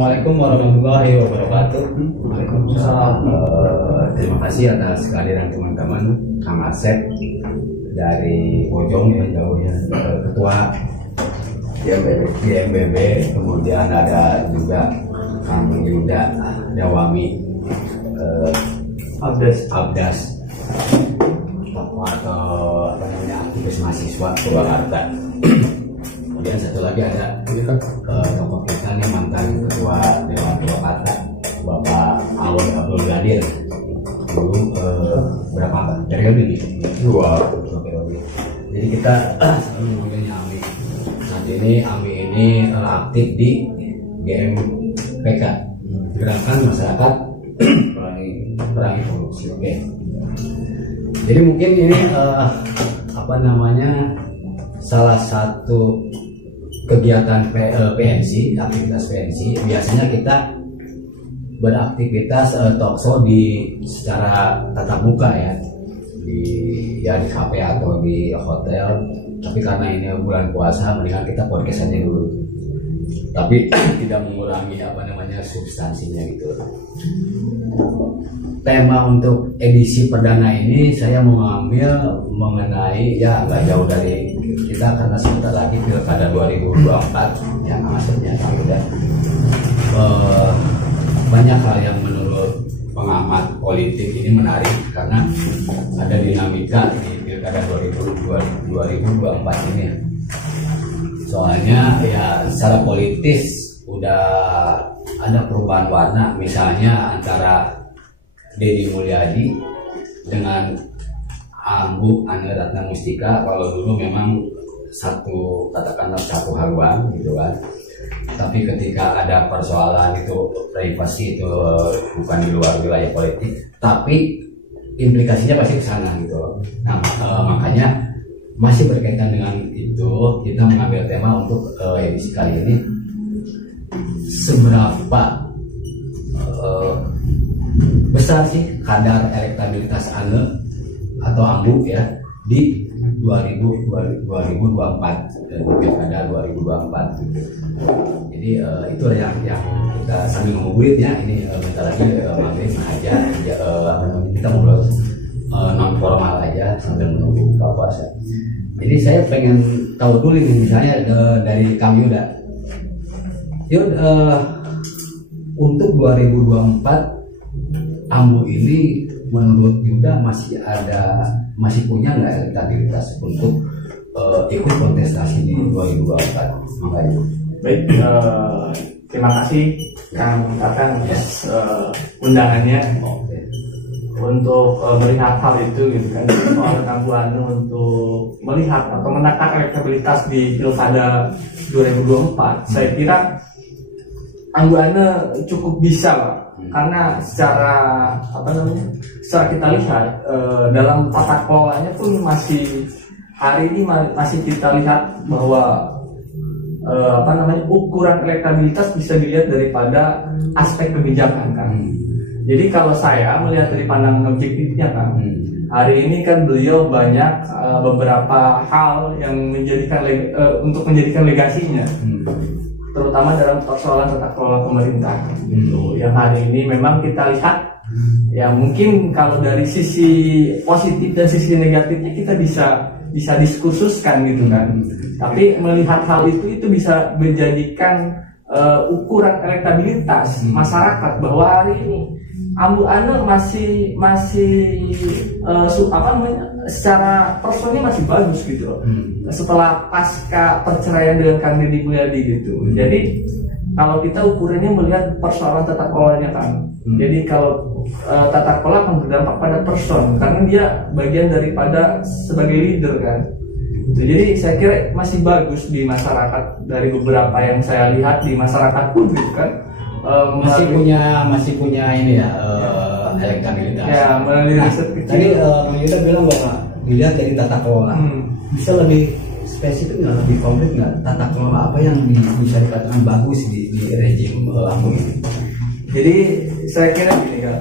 Assalamualaikum warahmatullahi wabarakatuh. Waalaikumsalam. Terima kasih atas kehadiran teman-teman. Kang Asep dari Bojong ya, jauhnya ketua GMBB, kemudian ada juga Kang Yuda Dawami, Abdas tokoh atau apa namanya aktivis mahasiswa Purwakarta. Kemudian satu lagi ada tokoh kita nih, mantan ketua Dewan Purwakarta Bapak Awon Abdul Gadir. Dulu berapa periode nih? Dua periode. Jadi kita selalu memanggilnya Ami. Saat ini Ami ini aktif di GMPK, Gerakan Masyarakat Perangi Korupsi. Oke. Jadi mungkin ini apa namanya, salah satu kegiatan PNC, aktivitas PNC. Biasanya kita beraktivitas talkshow secara tatap muka ya, di kafe atau di hotel. Tapi karena ini bulan puasa, mendingan kita podcast aja dulu. Tapi tidak mengurangi apa namanya substansinya gitu. Tema untuk edisi perdana ini saya mengambil mengenai ya nggak jauh dari kita, karena sebentar lagi Pilkada 2024 yang maksudnya udah banyak hal yang menurut pengamat politik ini menarik karena ada dinamika di Pilkada 2024 ini. Soalnya ya secara politis udah ada perubahan warna, misalnya antara Deddy Mulyadi dengan Ambu Ane Ratna Mustika. Kalau dulu memang katakanlah satu haluan gitu kan, tapi ketika ada persoalan itu privasi itu bukan di luar wilayah politik, tapi implikasinya pasti ke sana gitu. Nah makanya masih berkaitan dengan itu, kita mengambil tema untuk edisi kali ini, seberapa besar sih kadar elektabilitas Ane atau Ambu ya di 2024 dan Pilkada 2024. Jadi itu yang kita sambil ngobrol ya, ini bentar lagi maghrib aja kita ngobrol non formal aja sambil menunggu buka puasa. Jadi saya pengen tahu dulu nih, misalnya dari Kang Yuda. Yud, untuk 2024 Ambu ini menurut Yuda masih punya nggak elektabilitas untuk ikut kontestasi di 2024? Makanya. Baik, terima kasih Kang Tatang atas undangannya untuk melihat hal itu gitu kan. Soal Ambu Ane untuk melihat atau menakar elektabilitas di Pilkada 2024, saya kira Ambu Ane cukup bisa lah. Karena secara secara kita lihat dalam tata kelolanya pun hari ini masih kita lihat bahwa ukuran elektabilitas bisa dilihat daripada aspek kebijakan kan. Jadi kalau saya melihat dari pandangan objektifnya kan, hari ini kan beliau banyak beberapa hal yang untuk menjadikan legasinya. Terutama dalam persoalan tata kelola pemerintah gitu. Yang hari ini memang kita lihat ya, mungkin kalau dari sisi positif dan sisi negatifnya kita bisa diskursuskan gitu kan. Tapi melihat hal itu bisa menjadikan ukuran elektabilitas masyarakat bahwa hari ini Ambu Ane masih secara personnya masih bagus gitu loh. Setelah pasca perceraian dengan Kang Deddy Mulyadi gitu. Jadi kalau kita ukurannya melihat persoalan tata kelolanya kan. Jadi kalau tata kelola akan berdampak pada person karena dia bagian daripada sebagai leader kan. Jadi saya kira masih bagus di masyarakat, dari beberapa yang saya lihat di masyarakat pun gitu kan. Masih punya ini ya, elektabilitas. Ya, melalui riset kecil. Tadi Kang Yuda bilang bahwa dilihat dari tata kelola. Bisa lebih spesifik nggak, lebih konkret nggak, tata kelola apa yang bisa dikatakan bagus di rejim Ambu ini? Jadi saya kira gini kan,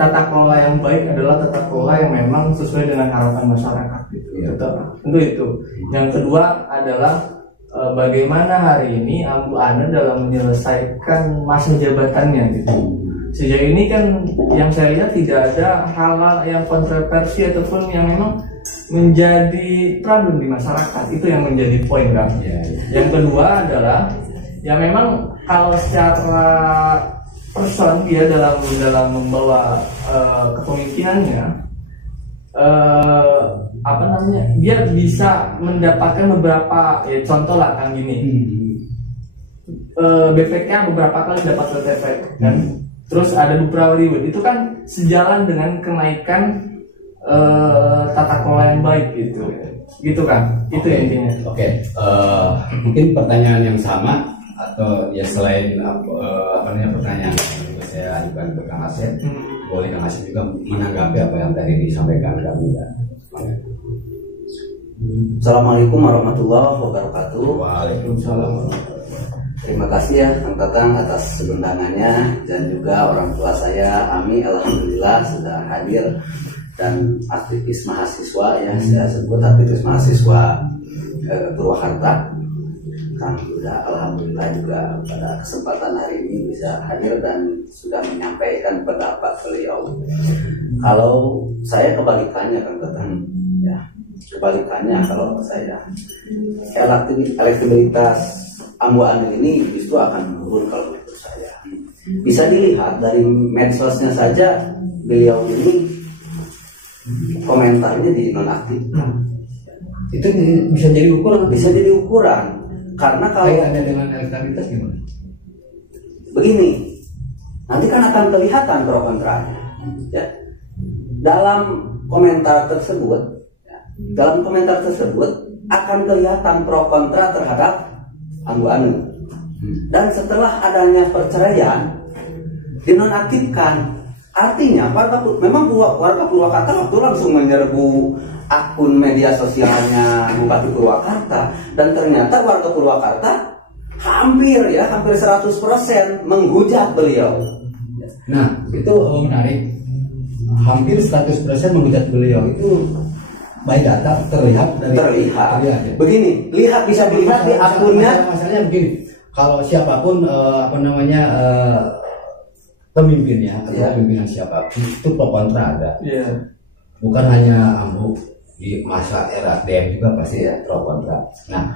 tata kelola yang baik adalah tata kelola yang memang sesuai dengan harapan masyarakat gitu. Ya. Tentu itu. Yang kedua adalah bagaimana hari ini Ambu Ane dalam menyelesaikan masa jabatannya gitu. Sejauh ini kan yang saya lihat tidak ada hal-hal yang kontroversi ataupun yang memang menjadi problem di masyarakat. Itu yang menjadi poin kan. Yang kedua adalah ya memang kalau secara person dia dalam membawa kepemimpinannya, dia bisa mendapatkan beberapa contoh lah kan gini. BPK beberapa kali dapat WTP kan. Terus ada beberapa reward, itu kan sejalan dengan kenaikan tata kelola yang baik gitu kan. Itu intinya. Mungkin pertanyaan yang sama atau ya selain pertanyaan yang saya ajukan ke Kang Asep, boleh Kang Asep juga menanggapi apa yang tadi disampaikan kami ya. Assalamualaikum warahmatullahi wabarakatuh. Waalaikumsalam. Terima kasih ya Kang Tatang atas undangannya, dan juga orang tua saya Ami alhamdulillah sudah hadir, dan aktivis mahasiswa ya, saya sebut aktivis mahasiswa Purwakarta. Kang Yuda alhamdulillah juga pada kesempatan hari ini bisa hadir dan sudah menyampaikan pendapat beliau. Kalau saya kebalikannya Kang Tatang ya, kebalikannya kalau saya elektabilitas Ambu Ane ini justru akan menurun kalau menurut saya. Bisa dilihat dari medsosnya saja, beliau ini komentarnya di nonaktif. Itu bisa jadi ukuran. Bisa jadi ukuran. Karena kalau ada dengan elektabilitas gimana? Begini, nanti kan akan kelihatan pro kontranya. Ya. Dalam komentar tersebut akan kelihatan pro kontra terhadap Ambu Ane. Dan setelah adanya perceraian dinonaktifkan, artinya memang warga Purwakarta waktu langsung menyerbu akun media sosialnya Bupati Purwakarta, dan ternyata warga Purwakarta hampir 100% menghujat beliau. Nah, itu menarik. Hampir 100% menghujat beliau itu by data terlihat. Ya. Begini, bisa dilihat di akunnya. Masalahnya begini, kalau siapapun pemimpinnya atau pimpinan siapapun itu pro kontra ada. Bukan hanya Ambu, di masa era DM juga pasti pro kontra. Nah,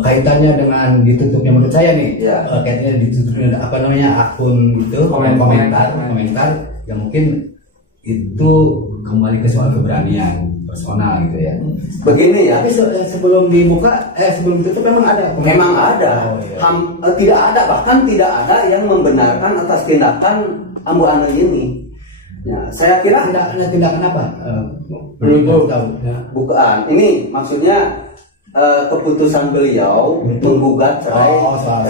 kaitannya dengan ditutupnya menurut saya nih, kaitannya ditutupnya akun itu komentar yang mungkin itu kembali ke soal keberanian personal gitu ya. Begini ya. Tapi sebelum dibuka, sebelum ditutup memang ada. Memang ada. Tidak ada, bahkan tidak ada yang membenarkan atas tindakan Ambu Ane ini. Ya, saya kira tindakan apa? Belum tahu. Bukan. Ini maksudnya keputusan beliau menggugat cerai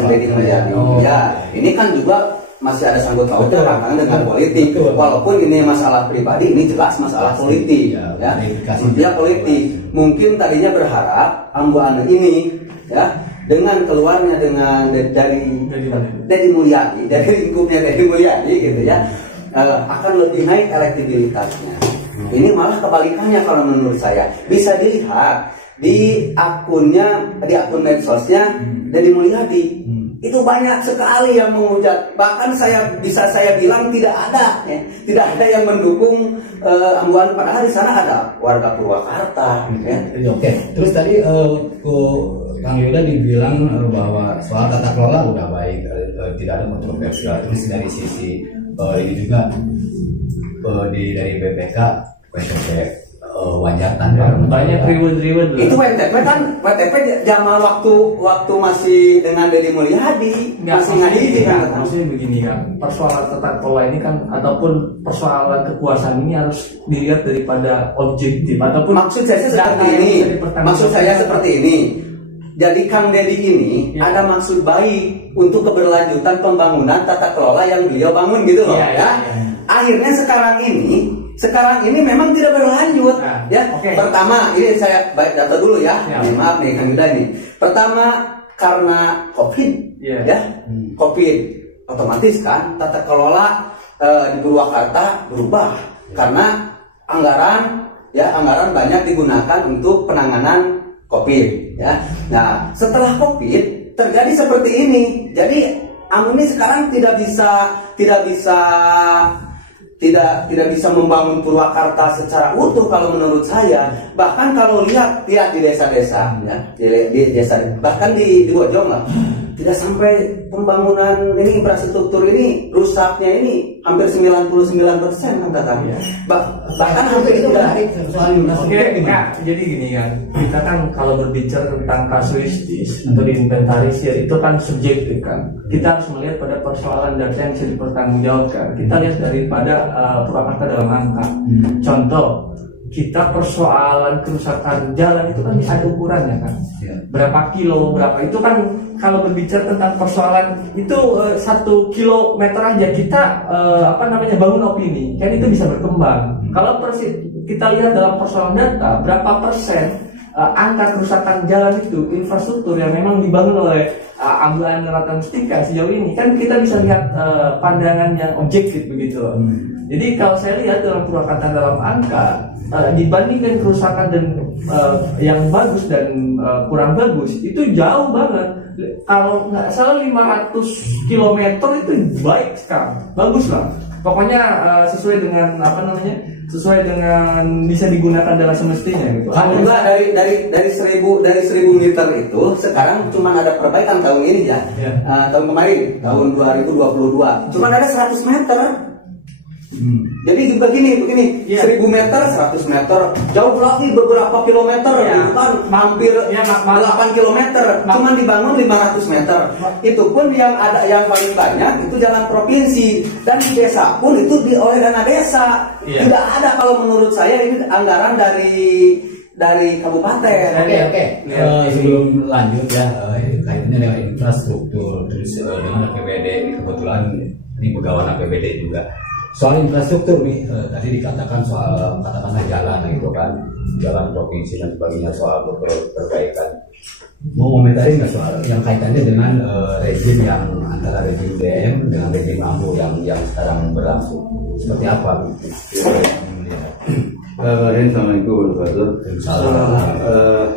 Deddy Mulyadi. Ya, ini kan juga masih ada sangkut pautnya dengan politik. Walaupun ini masalah pribadi, ini jelas masalah politik. Ya politik. Mungkin tadinya berharap Ambu Ane ini ya, dengan keluarnya dari Deddy Mulyadi, dari lingkupnya Deddy Mulyadi gitu ya, akan lebih naik elektabilitasnya. Ini malah kebalikannya kalau menurut saya. Bisa dilihat di akun medsosnya Deddy Mulyadi. Itu banyak sekali yang menghujat. Bahkan bisa saya bilang tidak ada yang mendukung Ambu Ane. Padahal di sana ada warga Purwakarta. Terus tadi Kang Yuda dibilang bahwa soal tata kelola udah baik, tidak ada kontroversial. Terus dari sisi ini juga dari BPK wajar tanpa banyak reward. Itu WTP zaman waktu masih dengan Deddy Mulyadi masih ngadi kan. Maksudnya begini kan, persoalan tata kelola ini kan ataupun persoalan kekuasaan ini harus dilihat daripada objektif ataupun maksud saya seperti ini. Jadi Kang Deddy ini ada maksud baik untuk keberlanjutan pembangunan tata kelola yang beliau bangun gitu loh ya. Akhirnya sekarang ini memang tidak berlanjut Pertama, ini saya data dulu ya. Maaf nih Kang Yuda ini. Pertama karena COVID COVID otomatis kan tata kelola di Purwakarta berubah karena anggaran banyak digunakan untuk penanganan COVID ya. Nah setelah COVID terjadi seperti ini. Jadi ini sekarang tidak bisa membangun Purwakarta secara utuh kalau menurut saya. Bahkan kalau lihat di desa-desa ya, di desa, bahkan di Bojong lah, tidak sampai pembangunan ini, infrastruktur ini rusaknya ini hampir 99% kan kakak. Bahkan hampir itu menarik. Oke, jadi gini kan, kita kan kalau berbicara tentang kasuistis atau diinventarisir itu kan subjektif kan. Kita harus melihat pada persoalan data yang bisa dipertanggungjawabkan. Kita lihat daripada Purwakarta dalam angka. Contoh, kita persoalan kerusakan jalan itu kan bisa ada ukurannya kan. Berapa kilo, berapa itu kan kalau berbicara tentang persoalan itu 1 kilometer aja kita bangun opini kan itu bisa berkembang. Kalau kita lihat dalam persoalan data berapa persen angka kerusakan jalan itu infrastruktur yang memang dibangun oleh Ambulan Rata Mustika sejauh ini kan kita bisa lihat pandangan yang objektif begitu. Jadi kalau saya lihat dalam Purwakarta dalam angka dibandingkan kerusakan dan yang bagus dan kurang bagus itu jauh banget. Kalau nggak salah 500 km itu baik sekarang, bagus lah. Pokoknya sesuai dengan sesuai dengan bisa digunakan dalam semestinya gitu. Alhamdulillah dari 1000 meter itu sekarang cuma ada perbaikan tahun ini ya. Tahun kemarin tahun 2022 cuma ada 100 meter. Jadi begini 1000 meter 100 meter jauh lagi beberapa kilometer kan hampir 8 kilometer cuma dibangun 500 meter. Itu pun yang paling banyak itu jalan provinsi, dan di desa pun itu oleh dana desa. Tidak ada kalau menurut saya ini anggaran dari kabupaten. Oke. Sebelum lanjut ya, kaitannya dengan infrastruktur terus dengan APBD, kebetulan ini pegawai APBD juga. Soal infrastruktur nih, tadi dikatakan soal katakanlah jalan gitu kan, jalan provinsi dan sebagainya, soal perbaikan. Mau komentarin nggak soal yang kaitannya dengan rezim yang antara rezim DM dengan rezim AMBO yang sekarang berlangsung, seperti apa? Assalamualaikum warahmatullahi wabarakatuh.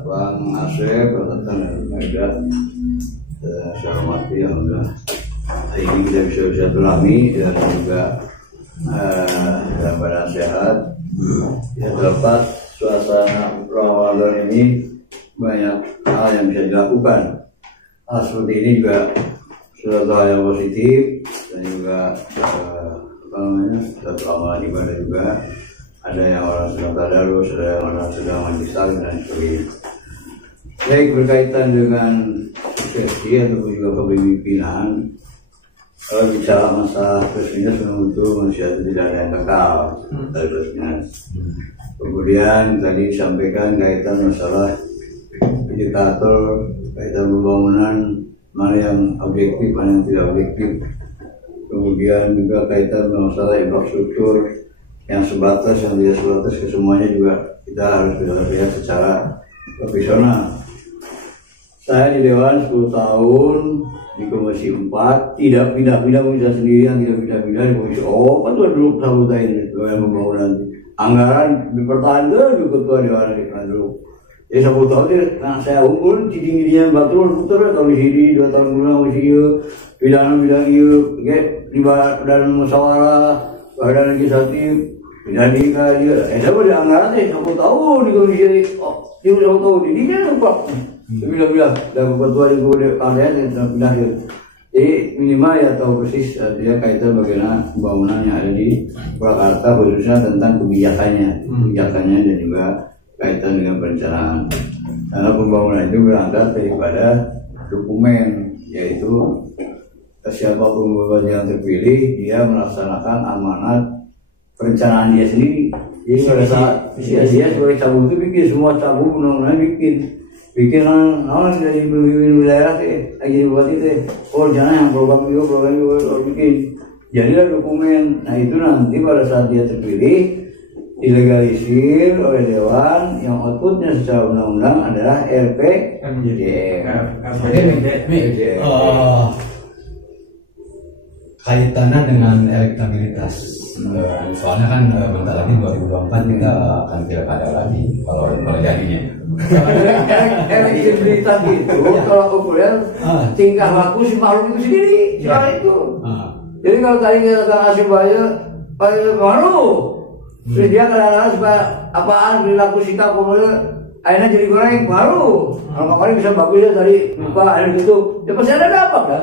Bang Asep, Bang Tatan, dan Maida, saya hormati, alhamdulillah. Hari ini kita bisa berami dan juga dalam badan sehat. Ya, terlepas suasana Ramadan ini banyak hal yang bisa dilakukan. Hal seperti ini juga suatu hal yang positif dan juga satu amal ibadah juga. Ada yang orang sedang tadarus, ada yang orang sedang majlis taklim dan sebagainya. Baik, berkaitan dengan suksesi ataupun juga kepemimpinan. Kalau bicara masalah plus minus, tentu manusia itu tidak ada yang kekal dari plus minus. Kemudian tadi disampaikan kaitan masalah indikator, kaitan pembangunan, mana yang objektif, mana yang tidak objektif. Kemudian juga kaitan masalah infrastruktur yang sebatas, yang tidak sebatas, kesemuanya juga kita harus lihat secara profesional. Saya di Dewan 10 tahun di Komisi 4 tidak pindah-pindah bisa sendirian, tidak pindah-pindah di Komisi apa tuh dulu ketua ini yang pembangunan anggaran dipertahankan juga ketua Dewan dulu. Jadi 10 tahun itu saya unggul tingginya batul putar tahun sini 2 tahun kemudian masih bidang di badan musyawarah badan legislatif jadi kali saya pada anggaran 10 tahun di Komisi di 10 tahun ini kan apa bila-bila dan ketua juga kalian yang pindah. Jadi minimal ya tahu persis dia kaitan bagaimana pembangunan yang ada di Purwakarta, khususnya tentang kebijakannya dan juga kaitan dengan perencanaan. Karena pembangunan itu berangkat daripada dokumen, yaitu siapapun yang terpilih dia melaksanakan amanat perencanaan dia sendiri. Jadi pada saat dia sebagai cabut itu bikin semua cabut undang-undang bikin dari pemimpin wilayah lagi buat itu jangan yang program juga bikin jadilah dokumen. Nah itu nanti pada saat dia terpilih dilegalisir oleh Dewan, yang outputnya secara undang-undang adalah RPJMD. Kaitannya dengan elektabilitas Soalnya kan bentar lagi 2024 kita akan pilkada lagi kalau jadinya. Elektabilitas itu kalau ukuran tingkah laku si makhluk itu sendiri, soal itu. Jadi kalau tadi kita kasih banyak baru, terus dia kadang-kadang supaya apaan perilaku sikap kemudian akhirnya jadi goreng baru. Kalau kemarin bisa bagus ya dari lupa air gitu, ya pasti ada dapat kan?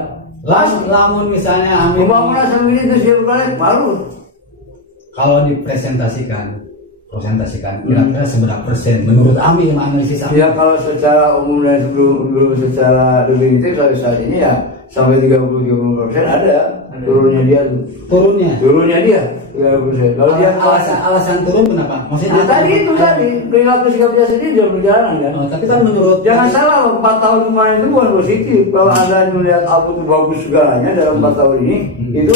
Lamun misalnya pembangunan segini terus dia goreng baru. Kalau dipresentasikan kira-kira seberapa persen menurut Ami yang analisis Ami? Ya kalau secara umum dan sebelum secara definitif saat ini ya sampai 30% ada turunnya dia tuh. Turunnya dia 30%. Kalau dia alasan turun kenapa? Maksudnya tadi perilaku sikap dia sendiri sudah berjalan kan. Tapi kan menurut jangan salah 4 tahun kemarin itu bukan positif. Kalau Anda melihat apa itu bagus segalanya dalam 4 tahun ini itu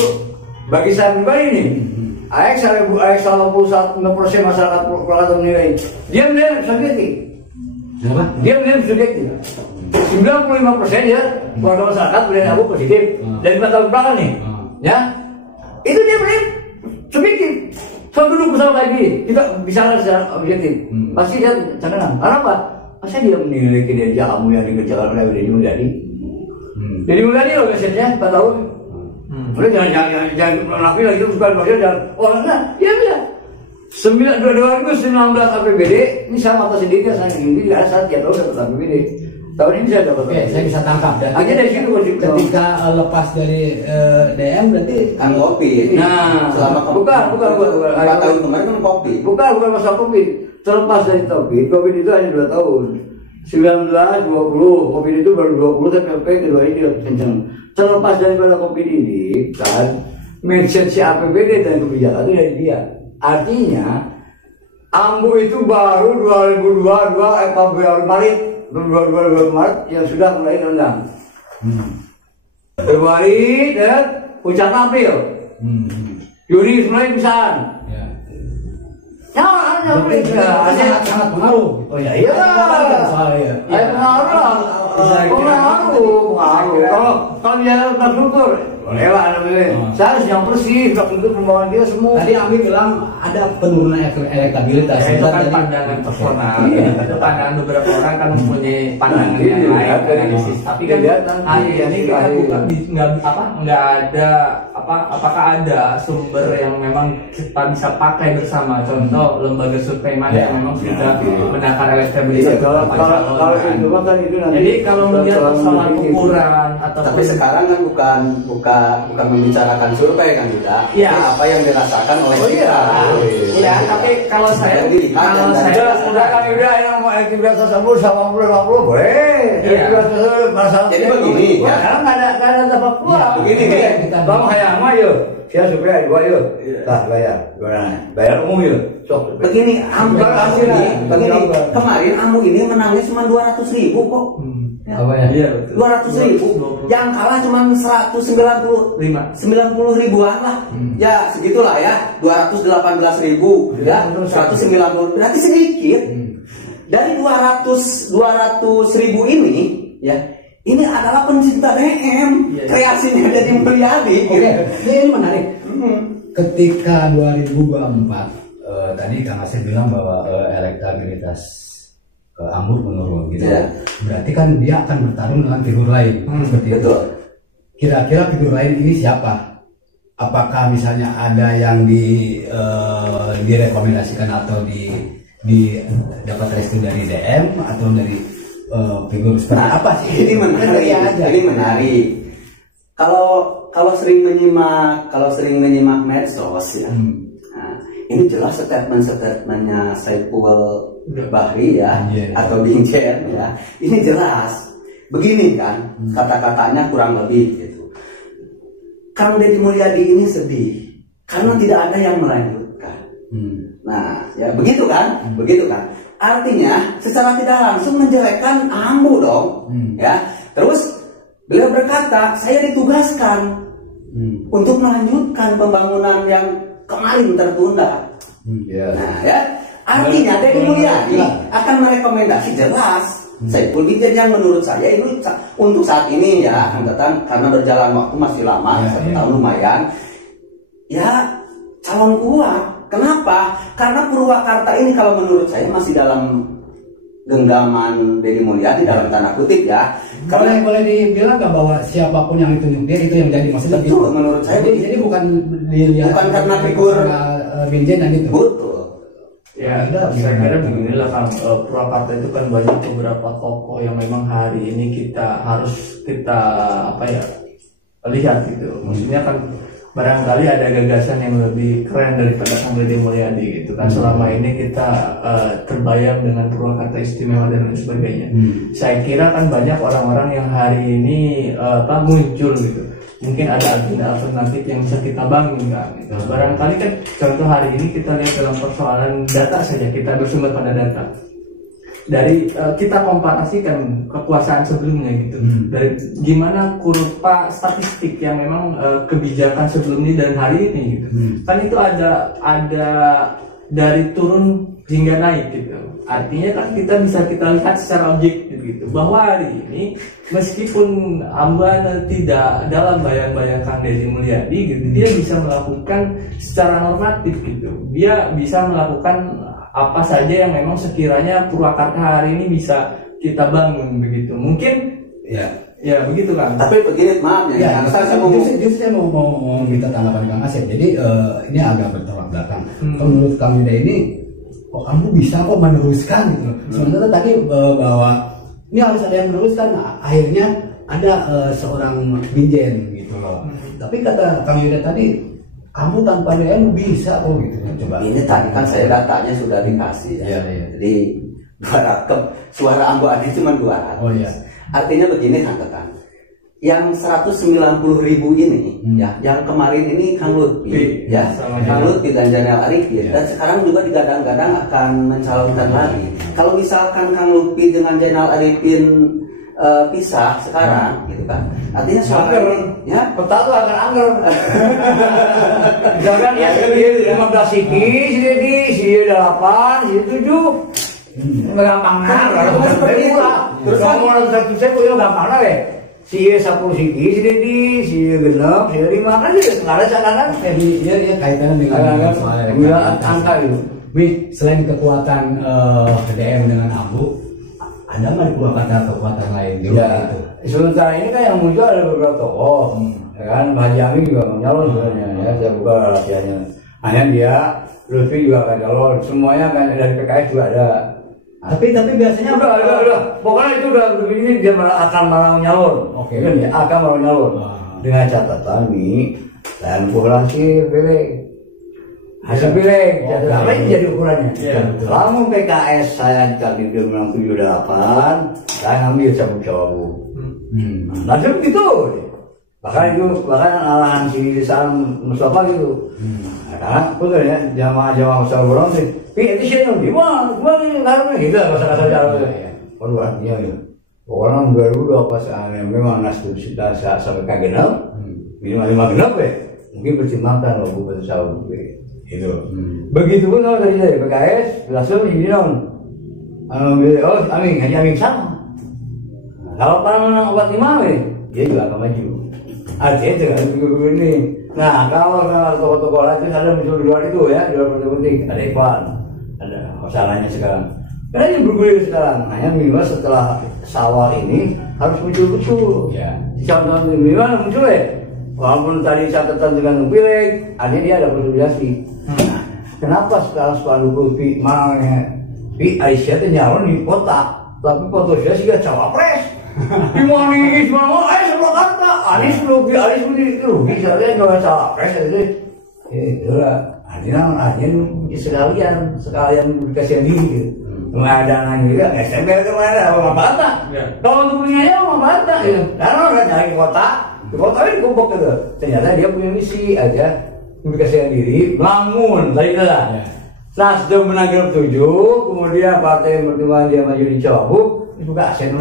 bagi saya pribadi nih. AX 81% masyarakat Purwakarta menilai dia menilai subjektif. Dia menilai subjektif. 95% ya warga masyarakat menilai aku positif dari 4 tahun belakang nih. Ya, itu dia menilai subjektif. So dulu bersama lagi kita bicara secara objektif. Pasti dia cenderung. Karena apa? Masa dia menilai kinerja kamu yang dikerjakan oleh Deddy Mulyadi? Deddy Mulyadi loh kesetnya 4 tahun. Udah jangan melakukan lagi itu bukan maksudnya jangan enggak, ya bisa 2019 APBD ini saya mata sendiri saya sendiri tidak ada saat dia tahu dapat APBD tahun ini saya dapat. Oke, saya bisa tangkap dan aja dari situ ketika lepas dari DM berarti kan kopi. Nah, selama bukan 4 tahun kemarin kan kopi. Bukan masalah kopi. Terlepas dari COVID itu hanya 2 tahun. 19, 20, COVID itu baru 20 tapi kedua ini kencang. Terlepas daripada COVID ini kan mindset si APBD dan kebijakan itu dari dia. Artinya Ambu itu baru 2022 Maret yang sudah mulai rendang. Februari dan puncak April. Juni mulai pisahan. Sangat pengaruh. Oh ya iya lah. Pengaruh. Kalau dia terstruktur, bolehlah namanya. Saya yang bersih, terstruktur pembawahan dia semua. Tadi Ami bilang ada penurunan elektabilitas. Itu kan pandangan personal. Itu pandangan beberapa orang kan mempunyai pandangan yang lain analisis. Tapi kan hari ini kita bukan nggak ada apakah ada sumber yang memang kita bisa pakai bersama. Contoh lembaga survei mana yang memang sudah menakar elektabilitas. Jadi kalau melihat persoalan ukuran atau tapi sekarang kan bukan membicarakan survei kan tidak. Ya. Apa yang dirasakan oleh kita. Iya, tapi kalau saya sudah kami udah yang mau aktivitas 10 sama 50 boleh. Jadi begini ya. Sekarang nggak ada dapat keluar. Begini kita bang hayang mah yuk. Saya survei 2 yuk. Tah bayar umum yuk. Sok. Begini kemarin Ambu ini menangnya cuma 200.000 kok. Apa ya? Iya, 200.000. Yang kalah cuma 90 ribuan lah. Ya segitulah ya. 218.000 ya. 190 berarti sedikit. Dari 200.000 ini ya. Ini adalah pencinta DM. Kreasinya Deddy Mulyadi. Oke, ini menarik. Ketika 2024 tadi Kang Asep bilang bahwa elektabilitas Ambu menurun gitu. Berarti kan dia akan bertarung dengan figur lain seperti itu. Kira-kira figur lain ini siapa? Apakah misalnya ada yang direkomendasikan atau dapat restu dari DM atau dari figur seperti apa sih? Ini menarik. Kalau sering menyimak medsos ya. Nah, ini jelas statementnya Saiful Bahri ya atau Binjen ya. Ini jelas. Begini kan kata-katanya kurang lebih gitu. Kang Deddy Mulyadi ini sedih karena tidak ada yang melanjutkan. Nah, ya begitu kan? Artinya secara tidak langsung menjelekkan Ambu dong. Ya. Terus beliau berkata, saya ditugaskan untuk melanjutkan pembangunan yang kemarin tertunda. Nah, ya. Artinya Deddy Mulyadi akan merekomendasi jelas Saiful Binjen yang menurut saya ini untuk saat ini ya, karena berjalan waktu masih lama, 1 tahun lumayan. Ya, calon kuat. Kenapa? Karena Purwakarta ini kalau menurut saya masih dalam genggaman Deddy Mulyadi dalam tanda kutip ya. Boleh dibilang nggak bahwa siapapun yang ditunjuk dia itu yang jadi maksudnya betul, gitu. menurut saya Jadi bukan dilihat bukan karena figur Binjen dan itu. betul. Ya, saya kira beginilah Kang, Purwakarta itu kan banyak beberapa tokoh yang memang hari ini kita harus lihat gitu. Maksudnya kan barangkali ada gagasan yang lebih keren daripada Kang Deddy Mulyadi gitu kan. Selama ini kita terbayang dengan Purwakarta istimewa dan lain sebagainya. Saya kira kan banyak orang-orang yang hari ini muncul gitu. Mungkin ada agenda alternatif yang bisa kita bangun kan gitu. Barangkali kan contoh hari ini kita lihat dalam persoalan data saja, kita bersumber pada data. Dari kita komparasikan kekuasaan sebelumnya gitu, dari gimana kurva statistik yang memang kebijakan sebelumnya dan hari ini gitu, kan itu ada dari turun hingga naik gitu. Artinya kan kita lihat secara objektif gitu, bahwa hari ini meskipun Amban tidak dalam bayang-bayang Kang Deddy Mulyadi gitu, dia bisa melakukan secara normatif gitu, dia bisa melakukan apa saja yang memang sekiranya Purwakarta hari ini bisa kita bangun begitu. Mungkin ya begitu kan. Tapi begini, maaf ya, saya mau minta tanggapan Kang Asep. Jadi ini agak bertolak belakang. Menurut Kang Yuda ini, kok kamu bisa kok meneruskan gitu. Sementara tadi bahwa ini harus ada yang meneruskan. Akhirnya ada seorang Binjen gitu loh. Tapi kata Kang Yuda tadi, kamu tanpa DM bisa kok gitu. Coba. Ini tadi kan saya datanya sudah dikasih ya. Jadi 200, suara anggota cuma 200. Oh iya. Artinya begini katakan, yang 190.000 ini ya, yang kemarin ini Kang Lutfi ya, Kang Lutfi dan Zainal Arifin, dan sekarang juga digadang-gadang akan mencalonkan lagi. Kalau misalkan Kang Lutfi dengan Zainal Arifin pisah sekarang gitu kan, artinya suara ini ya pertama akan angker. Misalkan ya 15 siki, si Deddy, si 8, si 7 gampang terus ngomong satu saya punya gampang si 10 siki, si Deddy, si 6, si 5 kan nggak ada catatan. Jadi dia kaitannya dengan soal angka itu. Selain kekuatan DM dengan Ambu, ada nggak di Purwakarta kekuatan lain di luar itu? Sementara ini kan yang muncul ada beberapa tokoh, ya kan Haji Amin juga menyalon sebenarnya, ya saya buka rahasianya. Hanya dia, Lutfi juga akan calon, semuanya kan dari PKS juga ada. Tapi biasanya udah, pokoknya itu udah begini dia akan mau nyalon, oke, ya akan mau nyalon. Dengan catatan nih, dan populasi pilih. Hasil pilih, apa ini jadi ukurannya? Selama PKS saya tadi dia menang 78, saya ambil cabut-cabut. Langsung gitu. Bahkan arahan si Sam Mustafa gitu. Nah, betul ya, jamaah Mustafa Borong sih. Itu sih yang gimana nih karena gitu bahasa jalan. Waduh artinya ya. Orang 2002 pas memang nasib kita sampai kagenap, minimal 5 genap ya. Mungkin pertimbangkan loh bukan sahur. Itu. Begitu pun kalau dari PKS langsung ini non. Amin, Haji Amin sama. Kalau menang obat 5 dia juga akan maju. Artinya dengan begini. Nah kalau tokoh-tokoh lain ada muncul di luar itu ya, di luar penting. Ada Ivan, ada masalahnya sekarang. Karena yang bergulir sekarang, hanya minimal setelah Syawal ini harus muncul. Ya. Contoh minimal muncul ya. Walaupun tadi catatan dengan pilih, artinya dia ada konsolidasi. Nah, kenapa sekarang spanduk Lutfi malangnya Aisyah itu nyalon di kota, tapi foto dia sih gak cawapres. Gimana ini semua? Sebelah kata Anies rugi soalnya gak cawapres itu. Itulah artinya sekalian dikasih diri. Pengadaan juga SMB kemana? Apa bata? Kalau untuk punyanya apa bata? Karena orang nyari kota. Di kota ini kumpul gitu. Ternyata dia punya misi aja memberikan diri bangun baiklah. Nah sudah menang 7, kemudian partai pertimbangan dia maju di Cawagup, juga asen